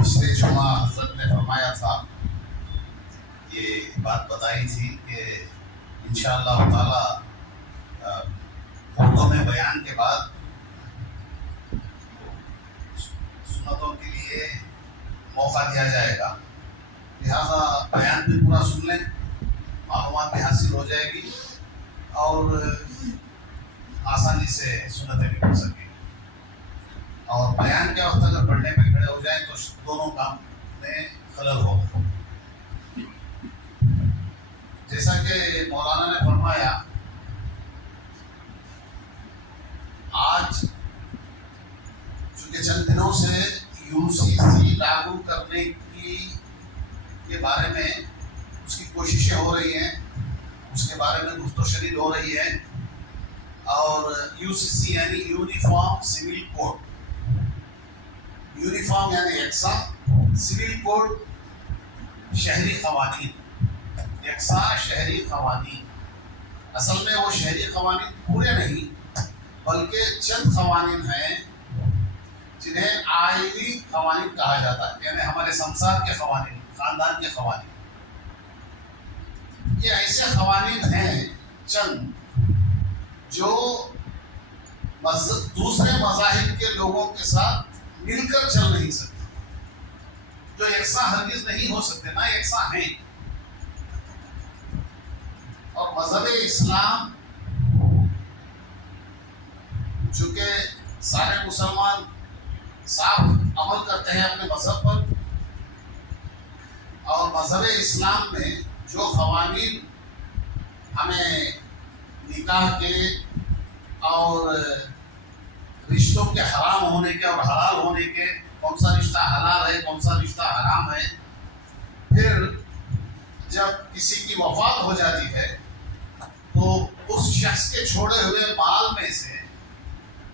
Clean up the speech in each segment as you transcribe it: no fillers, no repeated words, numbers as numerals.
پچھلے جمعہ حضرت نے فرمایا تھا، یہ بات بتائی تھی کہ انشاءاللہ تعالی اردو میں بیان کے بعد سنتوں کے لیے موقع دیا جائے گا، لہذا بیان بھی پورا سن لیں، معلومات بھی حاصل ہو جائے گی اور آسانی سے سنتیں بھی پڑھ سکیں گے۔ اور بیان کے وقت اگر پڑھنے پہ کھڑے ہو جائیں تو دونوں کام میں خلل ہوگا۔ جیسا کہ مولانا نے فرمایا، آج چونکہ چند دنوں سے UCC لاگو کرنے کے بارے میں اس کی کوششیں ہو رہی ہیں، اس کے بارے میں گفت و شنید ہو رہی ہے، اور UCC یعنی یونیفارم سول کوڈ، یونیفارم یعنی یکساں، سول کوڈ شہری قوانین، یکساں شہری قوانین۔ اصل میں وہ شہری قوانین پورے نہیں بلکہ چند قوانین ہیں جنہیں آئینی قوانین کہا جاتا ہے، یعنی ہمارے سمسار کے قوانین، خاندان کے قوانین۔ یہ ایسے قوانین ہیں چند جو دوسرے مذاہب کے لوگوں کے ساتھ مل کر چل نہیں سکتے، جو یکساں ہرگز نہیں ہو سکتے، نہ یکساں ہیں۔ اور مذہب اسلام چونکہ سارے مسلمان صاف عمل کرتے ہیں اپنے مذہب پر، اور مذہب اسلام میں جو قوانین ہمیں نکاح کے اور رشتوں کے حرام ہونے کے اور حلال ہونے کے، کون سا رشتہ حلال ہے کون سا رشتہ حرام ہے، پھر جب کسی کی وفات ہو جاتی ہے تو اس شخص کے چھوڑے ہوئے مال میں سے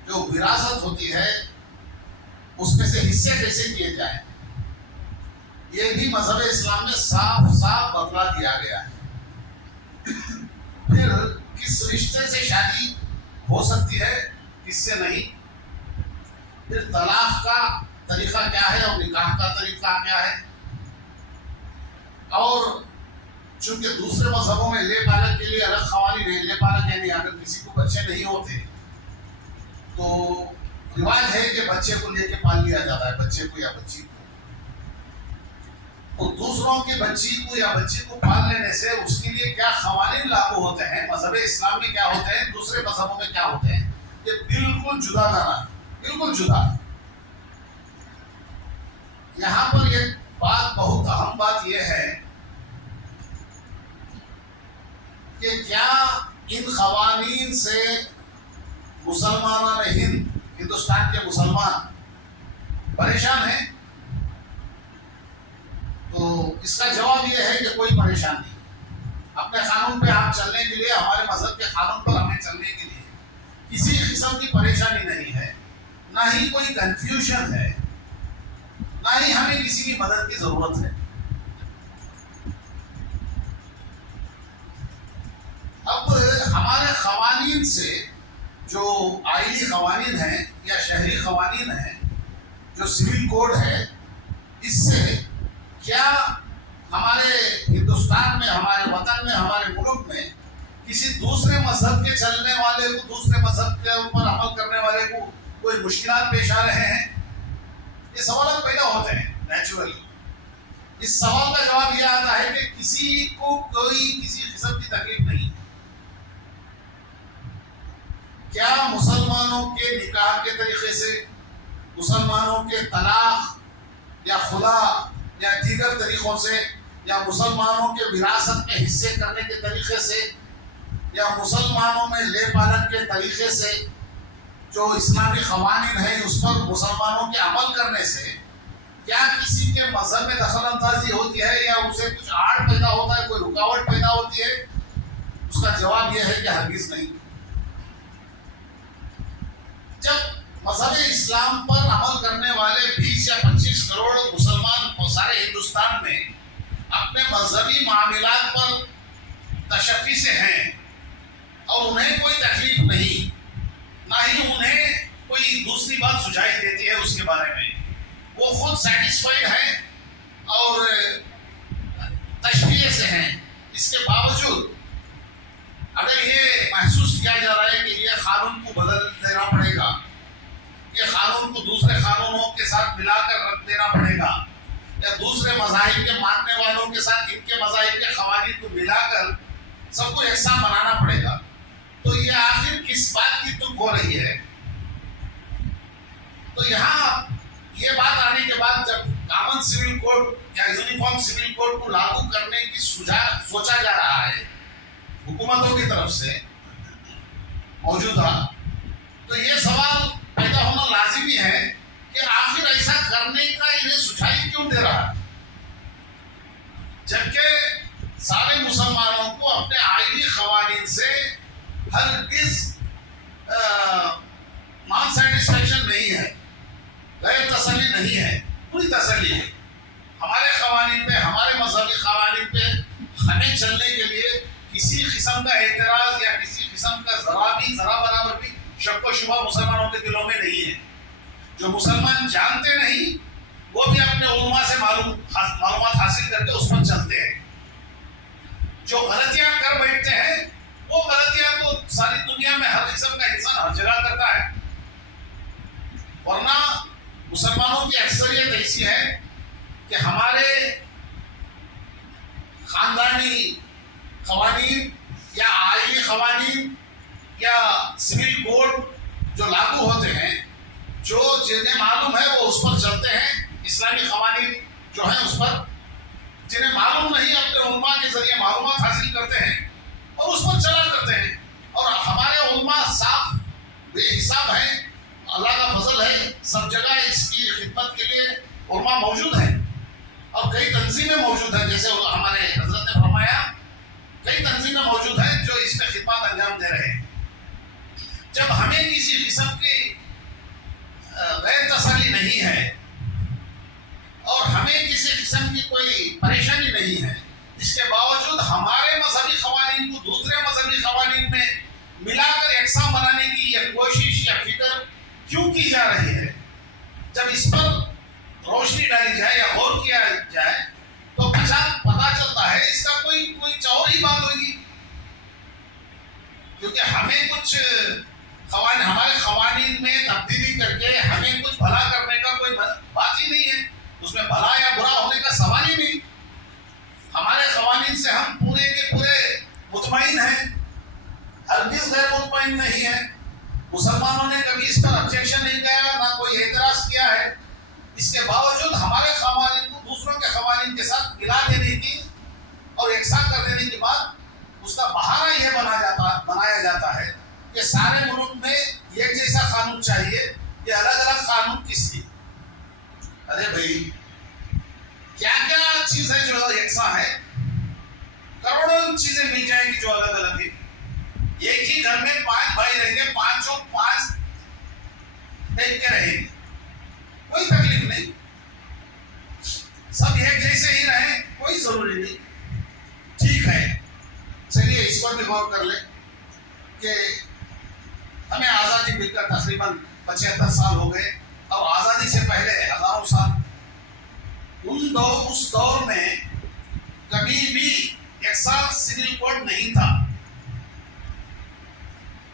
جو وراثت ہوتی ہے اس میں سے حصے کیسے کیے جائیں، یہ بھی مذہب اسلام میں صاف صاف بتلا دیا گیا ہے۔ پھر کس رشتے سے شادی ہو سکتی ہے، کس سے نہیں، پھر طلاق کا طریقہ کیا ہے اور نکاح کا طریقہ کیا ہے، اور چونکہ دوسرے مذہبوں میں لے پالک کے لیے الگ قوانین ہیں۔ لے پالک یعنی اگر کسی کو بچے نہیں ہوتے تو رواج ہے کہ بچے کو لے کے پال لیا جاتا ہے، بچے کو یا بچی کو۔ تو دوسروں کی بچی کو یا بچی کو پال لینے سے اس کے لیے کیا قوانین لاگو ہوتے ہیں، مذہب اسلام میں کیا ہوتے ہیں، دوسرے مذہبوں میں کیا ہوتے ہیں، یہ بالکل جدا دارا ہے، بالکل جدا ہے۔ یہاں پر ایک بات، بہت اہم بات یہ ہے کہ کیا ان قوانین سے مسلمانوں ہندوستان کے مسلمان پریشان ہیں؟ تو اس کا جواب یہ ہے کہ کوئی پریشان نہیں۔ اپنے قانون پہ آپ چلنے کے لیے، ہمارے مذہب کے قانون پر ہمیں چلنے کے لیے کسی قسم کی پریشانی نہیں ہے، نہ ہی کوئی کنفیوژن ہے، نہ ہی ہمیں کسی کی مدد کی ضرورت ہے۔ اب ہمارے قوانین سے، جو آئینی قوانین ہیں یا شہری قوانین ہیں، جو سول کوڈ ہے، اس سے کیا ہمارے ہندوستان میں، ہمارے وطن میں، ہمارے ملک میں کسی دوسرے مذہب کے چلنے والے کو، دوسرے مذہب کے اوپر عمل کرنے والے کو کوئی مشکلات پیش آ رہے ہیں؟ یہ سوالات پیدا ہوتے ہیں نیچرلی۔ اس سوال کا جواب یہ آتا ہے کہ کسی کو کوئی کسی قسم کی تکلیف نہیں ہے۔ کیا مسلمانوں کے نکاح کے طریقے سے، مسلمانوں کے طلاق یا خلا یا دیگر طریقوں سے، یا مسلمانوں کے وراثت میں حصے کرنے کے طریقے سے، یا مسلمانوں میں لے پالن کے طریقے سے، جو اسلامی قوانین ہیں اس پر مسلمانوں کے عمل کرنے سے کیا کسی کے مذہب میں دخل اندازی ہوتی ہے یا اسے کچھ آڑ پیدا ہوتا ہے، کوئی رکاوٹ پیدا ہوتی ہے؟ اس کا جواب یہ ہے کہ ہرگز نہیں۔ جب مذہب اسلام پر عمل کرنے والے 20 یا 25 کروڑ مسلمان سارے ہندوستان میں اپنے مذہبی معاملات پر تشفی سے ہیں اور انہیں کوئی تکلیف نہیں، نہ ہی انہیں کوئی دوسری بات سجائی دیتی ہے اس کے بارے میں، وہ خود سیٹسفائڈ ہیں اور تشفیے سے ہیں، اس کے باوجود اگر یہ محسوس کیا جا رہا ہے کہ یہ قانون کو بدل دینا پڑے گا، یہ قانون کو دوسرے قانونوں کے ساتھ ملا کر رکھ دینا پڑے گا، یا دوسرے مذاہب کے ماننے والوں کے ساتھ ان کے مذاہب کے قوانین کو ملا کر سب کو یکساں بنانا پڑے گا، تو یہ آخر کس بات کی تک ہو رہی ہے؟ تو یہاں یہ بات آنے کے بعد جب کامن سول کوڈ یا یونیفارم سول کوڈ کو لاگو کرنے کی سوچا جا رہا ہے حکومتوں کی طرف سے موجودہ، تو یہ سوال پیدا ہونا لازمی ہے کہ آخر ایسا کرنے کا انہیں سچائی کیوں دے رہا ہے، جبکہ سارے مسلمانوں کو اپنے آئینی قوانین سے ہرگز نان سیٹسفیکشن نہیں ہے، غیر تسلی نہیں ہے، پوری تسلی ہے۔ ہمارے قوانین پہ، ہمارے مذہبی قوانین پہ ہمیں چلنے کے لیے کسی قسم کا اعتراض یا کسی قسم کا ذرا برابر بھی شک و شبہ مسلمانوں کے دلوں میں نہیں ہے۔ جو مسلمان جانتے نہیں وہ بھی اپنے علماء سے معلومات حاصل کر کے اس پر چلتے ہیں۔ جو غلطیاں کر بیٹھتے ہیں وہ غلطیاں تو ساری دنیا میں ہر قسم کا انسان ہر جگہ کرتا ہے، ورنہ مسلمانوں کی اکثریت ایسی ہے کہ ہمارے خاندانی قوانین یا آئینی قوانین یا سول کوڈ جو لاگو ہوتے ہیں، جو جنہیں معلوم ہے وہ اس پر چلتے ہیں، اسلامی قوانین جو ہیں اس پر، جنہیں معلوم نہیں اپنے علماء کے ذریعے معلومات حاصل کرتے ہیں اور اس پر چلا کرتے ہیں۔ اور ہمارے علماء صاف بے حساب ہیں، اللہ کا فضل ہے، سب جگہ اس کی خدمت کے لیے علماء موجود ہیں اور کئی تنظیمیں موجود ہیں، جیسے ہمارے حضرت نے فرمایا کئی تنظیمیں موجود ہیں جو اس میں خدمات انجام دے رہے ہیں۔ جب ہمیں کسی قسم کی غیر تسلی نہیں ہے اور ہمیں کسی قسم کی کوئی پریشانی نہیں ہے، اس کے باوجود ہمارے مذہبی قوانین کو دوسرے مذہبی قوانین میں ملا کر یکساں بنانے کی یہ کوشش یا فکر کیوں کی جا رہی ہے؟ جب اس پر روشنی ڈالی جائے یا غور کیا جائے تو پتا چلتا ہے اس کا کوئی اور ہی بات ہوگی، کیونکہ ہمیں کچھ ہمارے قوانین میں تبدیلی کر کے ہمیں کچھ بھلا کرنے کا کوئی بات ہی نہیں ہے، اس میں بھلا یا برا ہونے کا سوال ہی نہیں۔ ہمارے قوانین سے ہم پورے کے پورے مطمئن ہیں، ہرگز غیر مطمئن نہیں ہے۔ مسلمانوں نے کبھی اس پر آبجیکشن نہیں کیا، نہ کوئی اعتراض کیا ہے، اس کے باوجود ہمارے قوانین کو دوسروں کے قوانین کے ساتھ ملا دینے کی اور یکساں کر دینے کے بعد اس کا بہانہ یہ بنایا جاتا ہے کہ سارے ملک میں ایک جیسا قانون چاہیے، یہ الگ الگ قانون کس لیے؟ ارے بھائی کیا چیزیں جو یکساں ہے، کروڑوں چیزیں مل جائیں گی جو الگ الگ ہیں۔ ایک ہی گھر میں 5 بھائی رہیں گے، 5 ٹائپ کے رہیں گے، کوئی تکلیف نہیں، سب ایک جیسے ہی رہیں، کوئی ضروری نہیں۔ ٹھیک ہے، چلیے اس پر بھی غور کر لیں کہ ہمیں آزادی مل کر تقریباً 75 سال ہو گئے، اور آزادی سے پہلے ہزاروں سال اس دور میں کبھی بھی یکساں سول کوڈ نہیں تھا،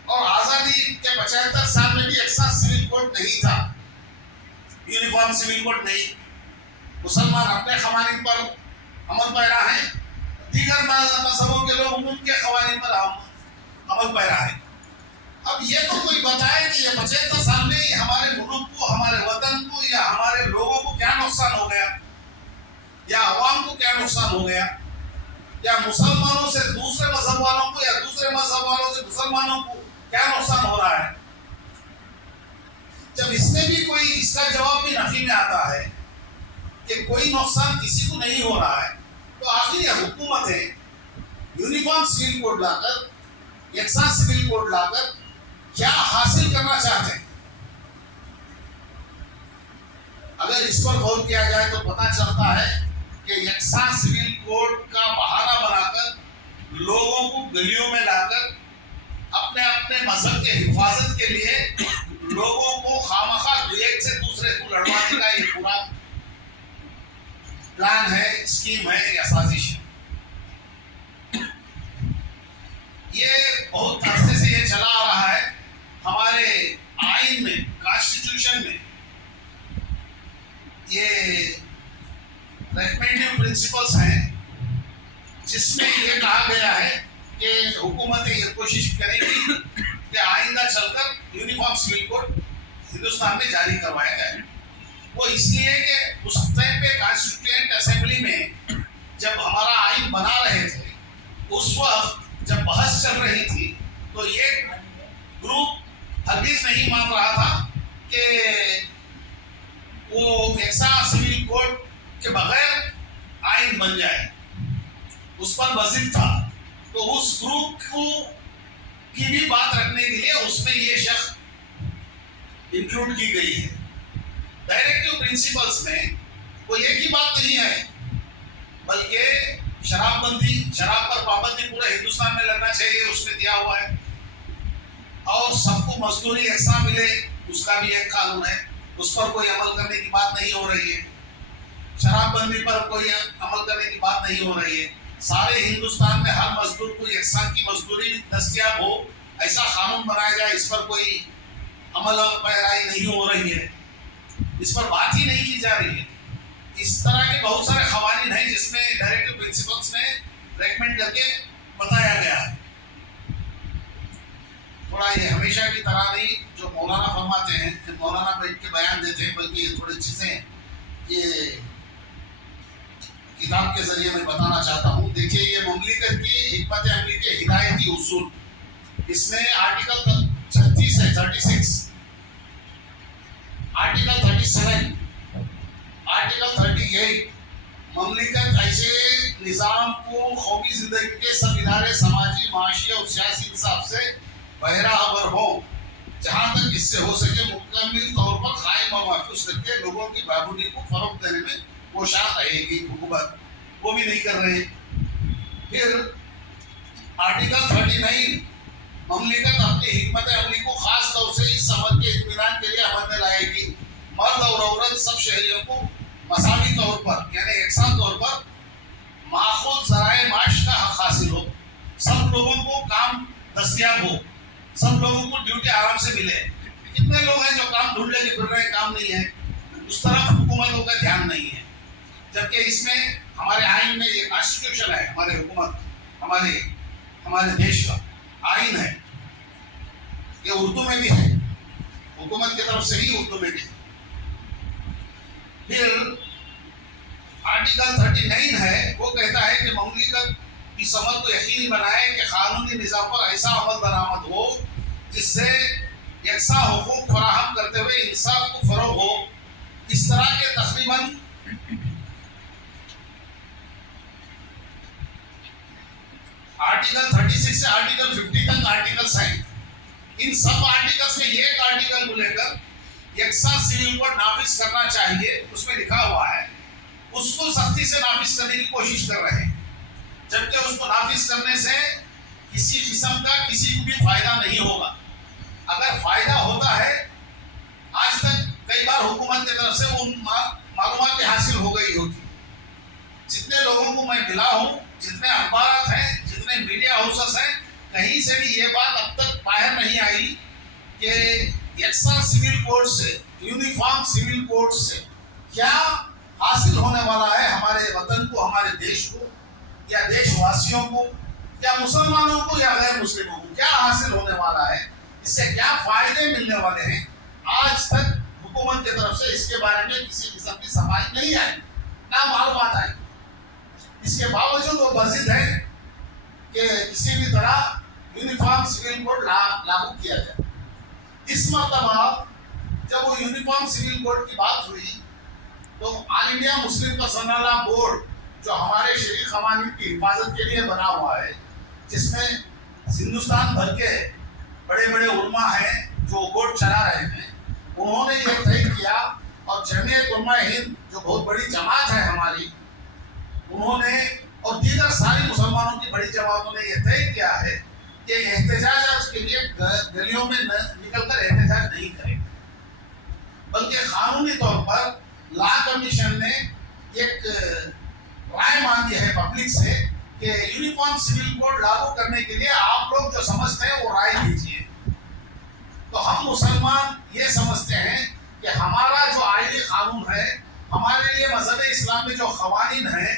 اور آزادی کے 75 سال میں بھی یکساں سول کوڈ نہیں تھا، یونیفارم سول کوڈ نہیں۔ مسلمان اپنے قوانین پر عمل پیرا ہیں، دیگر مذہبوں کے لوگ ان کے قوانین پر عمل پیرا ہیں۔ اب یہ تو کوئی بتائے کہ یہ 75 سال میں ہمارے ملک کو، ہمارے وطن کو یا ہمارے لوگوں کو کیا نقصان ہو گیا، یا عوام کو کیا نقصان ہو گیا، یا مسلمانوں سے دوسرے مذہب والوں کو یا دوسرے مذہب والوں سے مسلمانوں کو کیا نقصان ہو رہا ہے۔ جب اس میں بھی کوئی اس کا جواب بھی نفی میں آتا ہے کہ کوئی نقصان کسی کو نہیں ہو رہا ہے، تو آخر یہ حکومتیں یونیفارم سول کوڈ لا کر، یکساں سول کوڈ لا کر کیا حاصل کرنا چاہتے ہیں؟ اگر اس پر غور کیا جائے تو پتہ چلتا ہے کہ یکساں سول کوڈ کا بہانہ بنا کر لوگوں کو گلیوں میں لا کر اپنے مذہب کے حفاظت کے لیے لوگوں کو خامخواہ ایک سے دوسرے کو لڑوانے کا یہ پورا پلان ہے، اسکیم ہے یا سازش ہے. یہ بہت عرصے سے یہ چلا آ رہا ہے. ہمارے آئین میں، کانسٹیٹیوشن میں یہ ریکمینڈیو پرنسپلس ہیں جس میں یہ کہا گیا ہے کہ حکومتیں یہ کوشش کریں گی کہ آئندہ چل کر یونیفارم سول کوڈ ہندوستان میں جاری کروایا جائے. وہ اس لیے کہ اس ٹائم پہ کانسٹیٹیوئنٹ اسمبلی میں جب ہمارا آئین بنا رہے تھے، اس وقت جب بحث چل رہی تھی تو یہ گروپ ہرگز نہیں مان رہا تھا کہ وہ ایسا سول کوڈ کے بغیر آئین بن جائے. اس پر وزن تھا. تو اس گروپ کو کی بھی بات رکھنے کے لیے اس میں یہ شخص انکلوڈ کی گئی ہے. ڈائریکٹو پرنسپلس میں کوئی ایک ہی بات نہیں ہے، بلکہ شراب بندی، شراب پر پابندی پورے ہندوستان میں لگنا چاہیے، اس میں دیا ہوا ہے. اور سب کو مزدوری ایسا ملے، اس کا بھی ایک قانون ہے، اس پر کوئی عمل کرنے کی بات نہیں ہو رہی ہے. شراب بندی پر کوئی عمل کرنے کی بات نہیں ہو رہی ہے. سارے ہندوستان میں ہر مزدور کو یکساں کی مزدوری دستیاب ہو، ایسا قانون بنایا جائے. اس پر کوئی عمل پیرائی نہیں ہو رہی ہے، اس پر بات ہی نہیں کی جا رہی ہے. اس طرح کے بہت سارے قوانین ہیں جس میں ڈائریکٹو پرنسپلس میں ریکمینڈ کر کے بتایا گیا ہے. تھوڑا یہ ہمیشہ کی طرح نہیں جو مولانا فرماتے ہیں، مولانا بیٹھ کے بیان دیتے ہیں، بلکہ یہ تھوڑی چیزیں یہ کتاب کے ذریعے میں بتانا چاہتا ہوں. دیکھیے یہ مملکت کی حکمت عملی کے ہدایتی اصول، اس میں آرٹیکل 36 ہے، 36، آرٹیکل 37، آرٹیکل 38. مملکت ایسے نظام کو قومی زندگی کے سب ادارے سماجی، معاشی اور سیاسی انصاف سے بہرہ ہو، جہاں تک اس سے ہو سکے مکمل طور پر قائم اور محفوظ کر کے لوگوں کی بہبودی کو فروغ دینے میں کوشاں رہے گی. حکومت وہ بھی نہیں کر رہے. پھر آرٹیکل 39، مملکت اپنی حکمت عملی کو خاص طور سے اس عمل کے اطمینان کے لیے عمل میں لائے گی. مرد اور عورت سب شہریوں کو مساوی طور پر یعنی یکساں طور پر ماخوذ ذرائع معاش کا حق حاصل ہو، سب لوگوں کو کام دستیاب ہو، سب لوگوں کو ڈیوٹی آرام سے ملے. کتنے لوگ ہیں جو کام ڈھونڈ لے کے پھر رہے، کام نہیں ہے، اس طرف حکومتوں کا دھیان نہیں ہے. جبکہ اس میں ہمارے آئین میں یہ کانسٹیٹیوشن ہے، ہمارے حکومت، ہمارے دیش کا آئین ہے، یہ اردو میں بھی ہے، حکومت کی طرف سے ہی اردو میں بھی ہے. پھر آرٹیکل 39 ہے، وہ کہتا ہے کہ مملکت اس عمل کو یقینی بنائے کہ قانونی نظام پر ایسا عمل درآمد ہو جس سے یکساں حقوق فراہم کرتے ہوئے انصاف کو فروغ ہو. اس طرح کے تقریباً آرٹیکل 36 سے آرٹیکل 50 تک آرٹیکلس ہیں. ان سب آرٹیکلس میں ایک آرٹیکل کو لے کر یکساں سول کوڈ نافذ کرنا چاہیے، اس میں لکھا ہوا ہے. اس کو سختی سے نافذ کرنے کی کوشش کر رہے ہیں، جبکہ اس کو نافذ کرنے سے کسی قسم کا کسی کو بھی فائدہ نہیں ہوگا. اگر فائدہ ہوتا ہے، آج تک کئی بار حکومت کی طرف سے ان معلومات حاصل ہو گئی ہوتی. جتنے لوگوں کو میں ملا ہوں، جتنے اخبارات ہیں، جتنے میڈیا ہاؤسز ہیں، کہیں سے بھی یہ بات اب تک باہر نہیں آئی کہ یکساں سول کوڈ سے، یونیفارم سول کوڈ سے کیا حاصل ہونے والا ہے ہمارے وطن کو، ہمارے دیش کو، یا دیش واسیوں کو، یا مسلمانوں کو یا غیر مسلموں کو کیا حاصل ہونے والا ہے، اس سے کیا فائدے ملنے والے ہیں. آج تک حکومت کی طرف سے اس کے بارے میں کسی قسم کی صفائی نہیں آئی، نہ معلومات آئی. اس کے باوجود وہ بضد ہے کہ کسی بھی طرح یونیفارم سول کوڈ لاگو کیا جائے. اس مرتبہ جب وہ یونیفارم سول کوڈ کی بات ہوئی تو آل انڈیا مسلم پرسنل لا بورڈ جو ہمارے شرعی قوانین کی حفاظت کے لیے بنا ہوا ہے، جس میں ہندوستان بھر کے بڑے بڑے علماء ہیں جو بورڈ چلا رہے ہیں، انہوں نے یہ طے کیا، اور جمعیت علماء ہند جو بہت بڑی جماعت ہے ہماری، انہوں نے اور دیگر ساری مسلمانوں کی بڑی جماعتوں نے یہ طے کیا ہے کہ احتجاج کے لیے گلیوں میں نکل کر احتجاج نہیں کریں، بلکہ قانونی طور پر لا کمیشن نے ایک پبلک سے کہ یونیفارم سول کوڈ لاگو کرنے کے لیے آپ لوگ جو سمجھتے ہیں وہ رائے دیجیے. تو ہم مسلمان یہ سمجھتے ہیں کہ ہمارا جو آئینی قانون ہے، ہمارے لیے مذہب اسلام میں جو قوانین ہیں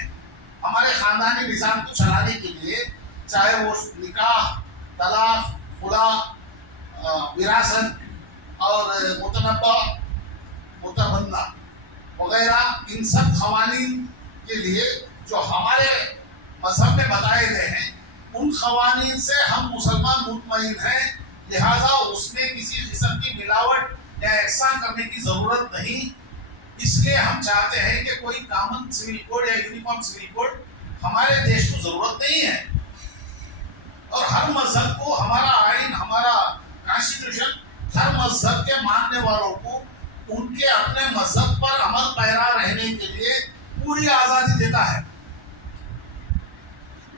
ہمارے خاندانی نظام کو چلانے کے لیے، چاہے وہ نکاح، طلاق، خلا، وراثت اور متبنہ وغیرہ، ان سب قوانین کے لیے جو ہمارے مذہب میں بتائے گئے ہیں ان قوانین سے ہم مسلمان مطمئن ہیں. لہذا اس میں کسی قسم کی ملاوٹ یا یکساں کرنے کی ضرورت نہیں. اس لیے ہم چاہتے ہیں کہ کوئی کامن سول کوڈ یا یونیفارم سول کوڈ ہمارے دیش کو ضرورت نہیں ہے. اور ہر مذہب کو، ہمارا آئین، ہمارا کانسٹیٹیوشن ہر مذہب کے ماننے والوں کو ان کے اپنے مذہب پر عمل پیرا رہنے کے لیے پوری آزادی دیتا ہے.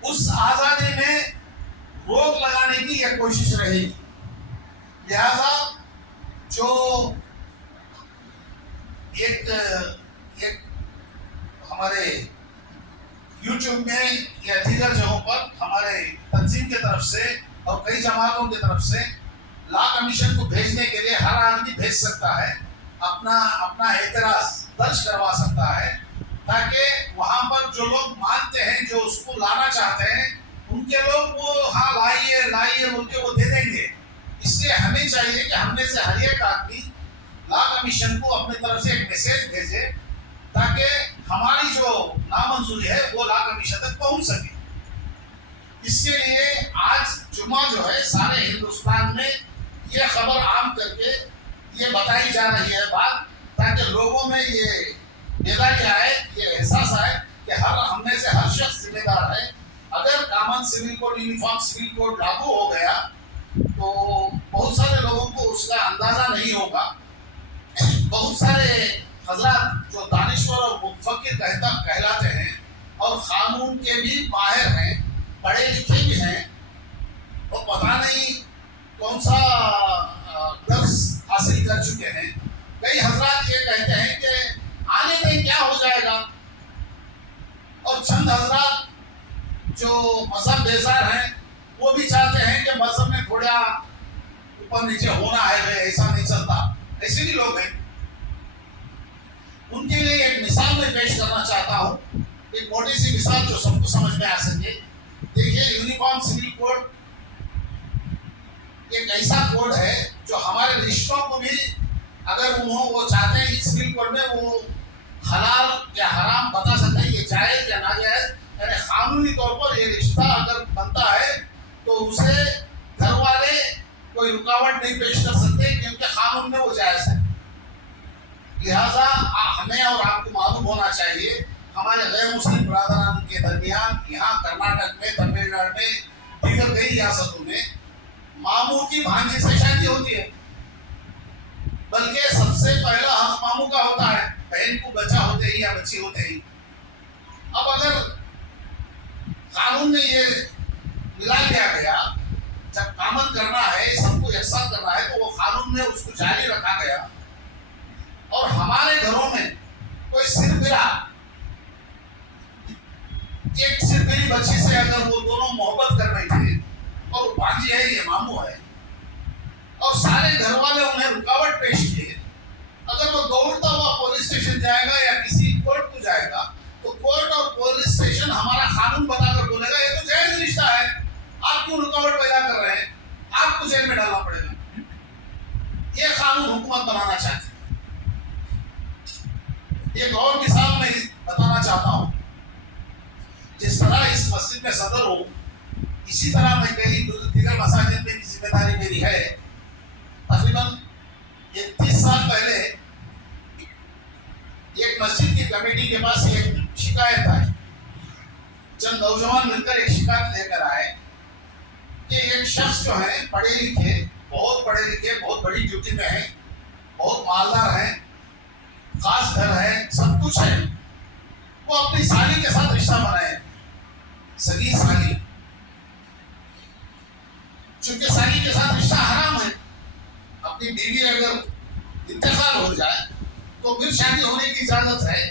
اس آزادی میں روک لگانے کی یہ کوشش رہے گی. لہذا جو ایک ہمارے یوٹیوب میں یا دیگر جگہوں پر ہمارے تنظیم کی طرف سے اور کئی جماعتوں کی طرف سے لا کمیشن کو بھیجنے کے لیے ہر آدمی بھیج سکتا ہے، اپنا اعتراض درج کروا سکتا ہے، تاکہ وہاں پر جو لوگ مانتے ہیں، جو اس کو لانا چاہتے ہیں، ان کے لوگ وہ ہاں لائیے بول کے وہ دے دیں گے. اس لیے ہمیں چاہیے کہ ہم میں سے ہر ایک آدمی لا کمیشن کو اپنی طرف سے ایک میسج بھیجے تاکہ ہماری جو نامنظوری ہے وہ لا کمیشن تک پہنچ سکے. اس کے لیے آج جمعہ جو ہے سارے ہندوستان میں یہ خبر عام کر کے یہ بتائی جا رہی ہے بات، تاکہ لوگوں میں یہ بیداری آئے، یہ احساس آئے کہ ہم میں سے ہر شخص ذمہ دار ہے. اگر common civil code, uniform civil code لاگو ہو گیا تو بہت سارے لوگوں کو اس کا اندازہ نہیں ہوگا. بہت سارے حضرات جو دانشور اور مفکر کہلاتے ہیں اور قانون کے بھی ماہر ہیں، پڑھے لکھے بھی ہیں، اور پتہ نہیں کون سا درس حاصل کر چکے ہیں. کئی حضرات یہ کہتے ہیں کہ آنے میں کیا ہو جائے گا، اور چند حضرات جو مذہب بیزار ہیں وہ بھی چاہتے ہیں کہ مذہب میں تھوڑا اوپر نیچے ہونا ہے، ایسا نہیں چلتا. ایسے بھی لوگ ہیں. ان کے لیے ایک مثال میں پیش کرنا چاہتا ہوں، ایک موٹی سی مثال جو سب کو سمجھ میں آ سکے. دیکھیے، یونیفارم سول کوڈ ایک ایسا کوڈ ہے جو ہمارے رشتوں کو بھی، اگر وہ چاہتے ہیں سول کوڈ میں وہ حلال یا حرام بتا سکتے ہیں، یہ جائز یا ناجائز. یعنی قانونی طور پر یہ رشتہ اگر بنتا ہے تو اسے گھر والے کوئی رکاوٹ نہیں پیش کر سکتے، کیونکہ قانون میں وہ جائز ہے. لہذا ہمیں اور آپ کو معلوم ہونا چاہیے، ہمارے غیر مسلم برادران کے درمیان یہاں کرناٹک میں، تمل ناڈو میں، دیگر کئی ریاستوں میں ماموں کی بھانجی سے شادی ہوتی ہے. بلکہ سب سے پہلا حق ماموں کا ہوتا ہے، بہن کو بچہ ہوتے ہی یا بچی ہوتے ہی. اب اگر قانون میں یہ ملا دیا گیا، جب کامن کرنا ہے، سب کو یکساں کرنا ہے، تو وہ قانون میں اس کو جاری رکھا گیا. اور ہمارے گھروں میں کوئی سربراہ ایک سربری بچی سے اگر وہ دونوں محبت کر رہے تھے، اور بھانجی ہے، یہ ماموں ہے، اور سارے گھر والے انہیں رکاوٹ پیش کیے، اگر وہ دوڑتا ہوا پولیس اسٹیشن جائے گا یا کسی کورٹ کو جائے گا، تو کورٹ اور پولیس اسٹیشن ہمارا قانون بتا کر بولے گا یہ تو جائز رشتہ ہے، آپ کیوں رکاوٹ پیدا کر رہے ہیں، آپ کو جیل میں ڈالنا پڑے گا. یہ قانون حکومت بنانا چاہتی ہے. ایک اور مثال میں بتانا چاہتا ہوں. جس طرح اس مسجد میں صدر ہوں، اسی طرح میں کئی دیگر مساجد میں بھی ذمہ داری میری ہے. تقریباً 30 سال پہلے ایک مسجد کی کمیٹی کے پاس ایک شکایت آئی. چند نوجوان مل کر ایک شکایت لے کر آئے کہ ایک شخص جو ہے پڑھے لکھے، بہت بڑی ڈیوٹی میں ہیں، بہت مالدار ہیں، خاص گھر ہے، سب کچھ ہے، وہ اپنی سالی کے ساتھ رشتہ بنائے، سگی سالی. چونکہ سالی کے ساتھ رشتہ حرام ہے، اپنی بیوی اگر انتقال ہو جائے تو پھر شادی ہونے کی اجازت ہے،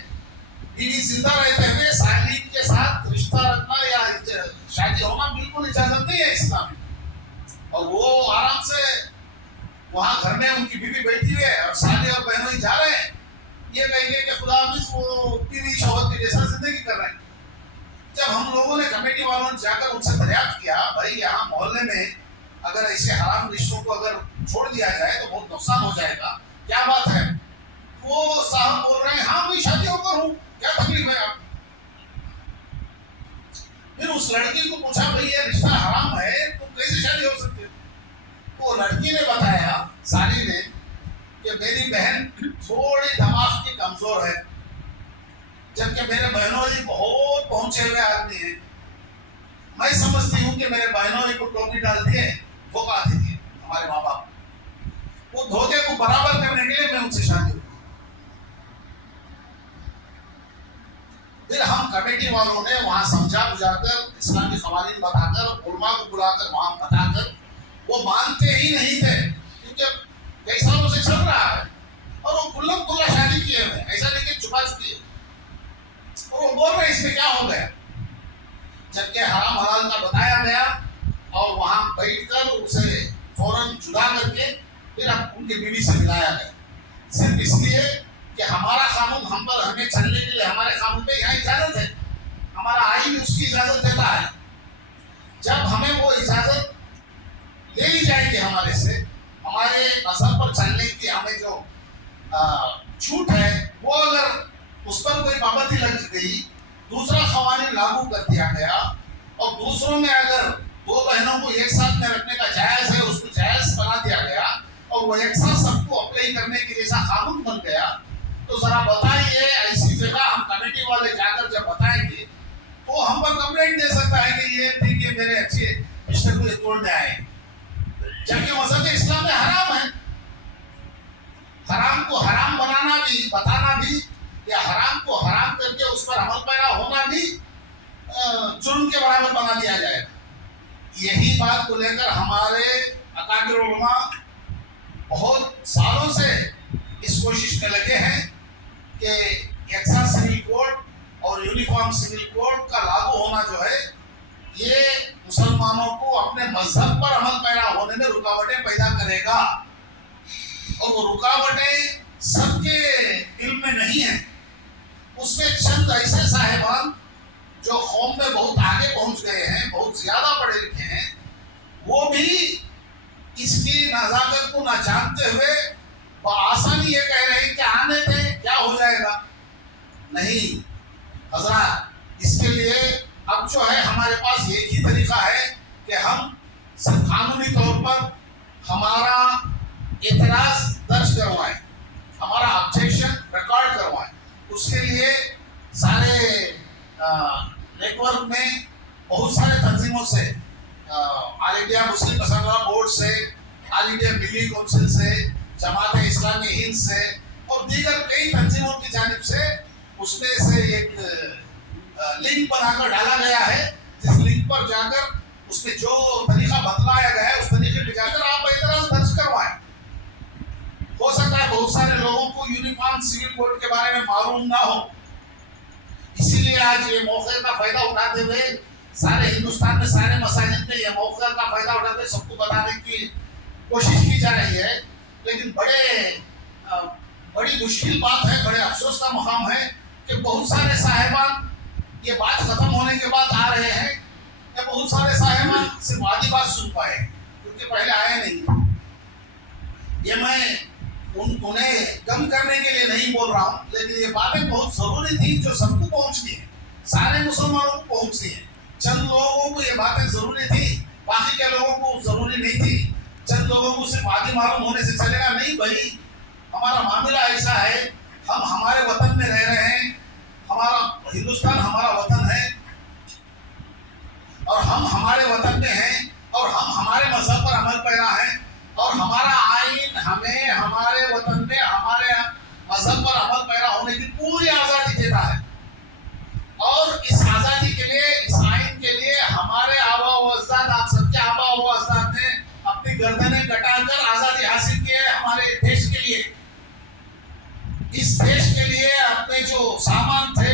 بیوی زندہ رہتے ہوئے سالین کے ساتھ رشتہ رکھنا یا شادی ہونا بالکل اجازت نہیں ہے اسلام میں. اور وہ آرام سے وہاں گھر میں ان کی بیوی بیٹھی ہوئی ہے اور سالے اور بہنوں ہی جا رہے ہیں یہ کہیں گے کہ خدا حافظ وہ بیوی شوہر کے جیسا زندگی کر رہے ہیں. جب ہم لوگوں نے کمیٹی والوں نے جا کر ان سے دریافت کیا بھائی یہاں محلے میں اگر ایسے حرام رشتوں کو اگر چھوڑ دیا جائے تو بہت نقصان ہو جائے گا, کیا بات ہے؟ وہ صاحب بول رہے ہیں ہاں میں شادی ہو کر ہوں, کیا تکلیف ہے آپ؟ پھر اس لڑکی کو پوچھا بھائی یہ رشتہ حرام ہے تو کیسے شادی ہو سکتی ہے؟ وہ لڑکی نے بتایا سالی نے کہ میری بہن تھوڑی دماغ کی کمزور ہے جبکہ میرے بہنوں ہی بہت پہنچے ہوئے آدمی ہیں. میں سمجھتی ہوں کہ میرے بہنوں ہی کو ٹوپی ڈال دیے دھوکہ دیتی ہے ہمارے ماں باپ, وہ دھوکے کو برابر کرنے کے لیے میں ان سے شادی ہوں. پھر ہم کمیٹی والوں نے وہاں سمجھا بجھا کر اسلامی قوانین بتا کر علماء کو بلا کر وہاں بتا کر, وہ مانتے ہی نہیں تھے کیونکہ کئی سالوں سے چل رہا ہے اور وہ کھلم کھلا شادی کیے ہوئے ایسا نہیں کہ چھپا چھپی ہے, اور وہ بول رہے اس میں کیا ہو گیا جبکہ حرام حلال کا بتایا گیا اور وہاں بیٹھ کر اسے فوراً جدا کر کے پھر ان کی بیوی سے ملایا گیا صرف اس لیے کہ ہمارا قانون ہم پر ہمیں چلنے کے لیے ہمارے قانون پہ یہاں اجازت ہے, ہمارا آئین اس کی اجازت دیتا ہے. جب ہمیں وہ اجازت لے لی جائے گی ہمارے سے, ہمارے مذہب پر چلنے کی ہمیں جو چھوٹ ہے وہ اگر اس پر کوئی پابندی لگ گئی, دوسرا قوانین لاگو کر دیا گیا اور دوسروں میں اگر دو بہنوں کو ایک ساتھ میں رکھنے کا جائز ہے اس کو جائز بنا دیا گیا اور وہ ایک ساتھ سب کو اپلائی کرنے کے جیسا قانون بن گیا, تو ذرا بتائیے ایسی جگہ ہم کمیٹی والے جا کر جب بتائیں گے تو ہم پر کمپلینٹ دے سکتا ہے کہ یہ ٹھیک ہے میرے اچھے رشتے کو یہ توڑنے آئے, جبکہ مذہب اسلام میں حرام ہے. حرام کو حرام بنانا بھی, بتانا بھی, یا حرام کو حرام کر کے اس پر عمل پیرا ہونا بھی جرم کے برابر بنا دیا جائے گا. یہی بات کو لے کر ہمارے اکابر علماء بہت سالوں سے اس کوشش میں لگے ہیں کہ یکساں سول کوڈ اور یونیفارم سول کوڈ کا لاگو ہونا جو ہے یہ مسلمانوں کو اپنے مذہب پر عمل پیرا ہونے میں رکاوٹیں پیدا کرے گا, اور وہ رکاوٹیں سب کے علم میں نہیں ہیں. اس میں چند ایسے صاحبان جو قوم میں بہت آگے پہنچ گئے ہیں, بہت زیادہ پڑھے لکھے ہیں, وہ بھی اس کی نزاکت کو نہ جانتے ہوئے بآسانی یہ کہہ رہے ہیں کہ آنے تھے کیا ہو جائے گا. نہیں حضرات, اس کے لیے اب جو ہے ہمارے پاس ایک ہی طریقہ ہے کہ ہم صرف قانونی طور پر ہمارا اعتراض درج کروائیں, ہمارا آبجیکشن ریکارڈ کروائیں. اس کے لیے سارے نیٹ ورک میں بہت سارے تنظیموں سے, آل انڈیا مسلم مسلمان بورڈ سے, آل انڈیا ملی کونسل سے, جماعت اسلامی ہند سے اور دیگر کئی تنظیموں کی جانب سے اس میں سے ایک لنک بنا کر ڈالا گیا ہے, جس لنک پر جا کر اس میں جو طریقہ بتلایا گیا ہے اس طریقے پہ جا کر آپ اعتراض درج کروائیں. ہو سکتا ہے بہت سارے لوگوں کو یونیفارم سول کوڈ کے بارے میں معلوم نہ ہو, اسی لیے آج یہ موقع کا فائدہ اٹھاتے ہوئے سارے ہندوستان میں سارے مساجد میں یہ موقع کا فائدہ اٹھاتے ہوئے سب کو بتانے کی کوشش کی جا رہی ہے. لیکن بڑی مشکل بات ہے, بڑے افسوس کا مقام ہے کہ بہت سارے صاحبان یہ بات ختم ہونے کے بعد آ رہے ہیں, کہ بہت سارے صاحبان صرف آدھی بات سن پائے کیونکہ پہلے آئے نہیں. یہ میں انہیں کم کرنے کے لیے نہیں بول رہا ہوں, لیکن یہ باتیں بہت ضروری تھی جو سب کو پہنچنی ہے, سارے مسلمانوں کو پہنچنی ہے. چند لوگوں کو یہ باتیں ضروری تھی, باقی کے لوگوں کو ضروری نہیں تھی. چند لوگوں کو صرف آدھی معلوم ہونے سے چلے گا نہیں. بھائی ہمارا معاملہ ایسا ہے, ہم ہمارے وطن میں رہ رہے ہیں, ہمارا ہندوستان ہمارا وطن ہے اور ہم ہمارے وطن میں ہیں اور ہم ہمارے مذہب پر عمل پیرا ہیں, اور ہمارا آئین ہمیں ہمارے وطن میں ہمارے مذہب پر عمل پیرا ہونے کی پوری آزادی دیتا ہے. اور اس آزادی کے لیے, اس آئین کے لیے ہمارے آبا و اجداد, آپ سب کے آبا و اجداد نے اپنی گردنیں کٹا کر آزادی حاصل کی ہے ہمارے دیش کے لیے. اس دیش کے لیے اپنے جو سامان تھے,